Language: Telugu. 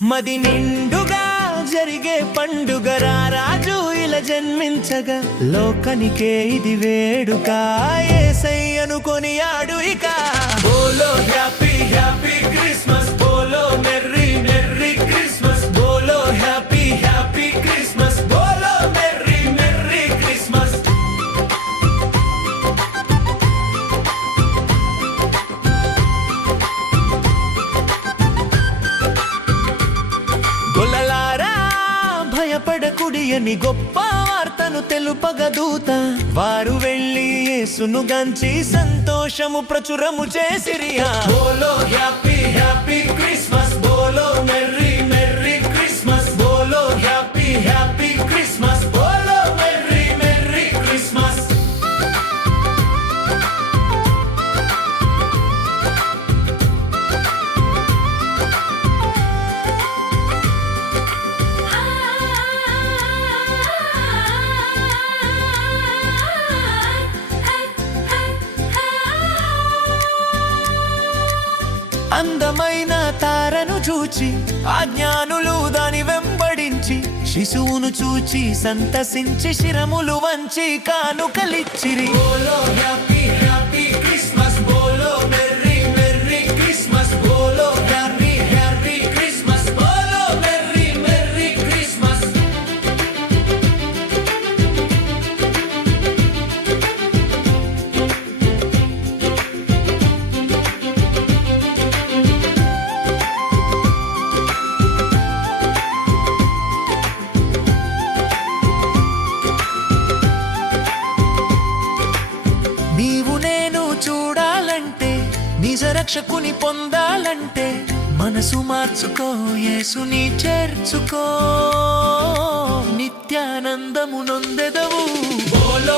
మది నిండుగా జరిగే పండుగ రాజు ఇలా జన్మించగా లోకనికే ఇది వేడుక యేసయ్యను కొనియాడు ఇక బోలో హ్యాపీ హ్యాపీ క్రిస్మస్ బోలో మెర్రీ మెర్రీ క్రిస్మస్ బోలో హ్యాపీ హ్యాపీ క్రిస్మస్ బోలో మెర్రీ మెర్రీ క్రిస్మస్ గొల్లలారా భయపడకుడి అని గొప్ప వార్తను తెలుపగా దూత వారు వెళ్ళి యేసును గంచి సంతోషము ప్రచురము చేసిరియా బోలో హ్యాపీ హ్యాపీ క్రిస్మస్ బోలో మెర్రీ మెర్రీ క్రిస్మస్ బోలో హ్యాపీ హ్యాపీ క్రిస్మస్ బోలో మెర్రీ మెర్రీ క్రిస్మస్ అందమైన తారను చూచి ఆ జ్ఞానులు దాని వెంబడించి శిశువును చూచి సంతసించి శిరములు వంచి కానుకలిచ్చిరి బోలో హ్యాపీ హ్యాపీ క్రిస్మస్ బోలో మెర్రీ మెర్రీ క్రిస్మస్ బోలో హ్యాపీ హ్యాపీ క్రిస్మస్ బోలో మెర్రీ మెర్రీ క్రిస్మస్ నీవు నేను చూడాలంటే నిజ రక్షకుని పొందాలంటే మనసు మార్చుకో యేసుని చేర్చుకో నిత్యానందము నొందెదవు బోలో